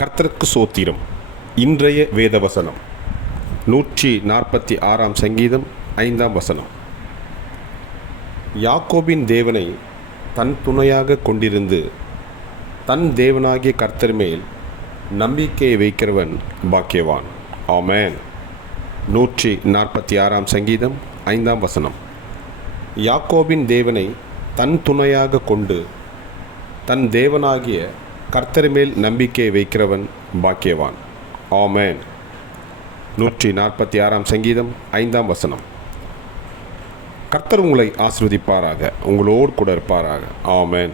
கர்த்தருக்கு சோத்திரம். இன்றைய வேத வசனம் நூற்றி நாற்பத்தி ஆறாம் சங்கீதம் ஐந்தாம் வசனம். யாக்கோபின் தேவனை தன் துணையாக கொண்டிருந்து தன் தேவனாகிய கர்த்தர் மேல் நம்பிக்கையை வைக்கிறவன் பாக்கியவான். ஆமேன். நூற்றி நாற்பத்தி ஆறாம் சங்கீதம் ஐந்தாம் வசனம். யாக்கோபின் தேவனை தன் துணையாக கொண்டு தன் தேவனாகிய கர்த்தர் மேல் நம்பிக்கை வைக்கிறவன் பாக்கியவான். ஆமென். நூற்றி நாற்பத்தி ஆறாம் சங்கீதம் ஐந்தாம் வசனம். கர்த்தர் உங்களை ஆசிர்வதிப்பாராக உங்களோடு கூட இருப்பாராக. ஆமென்.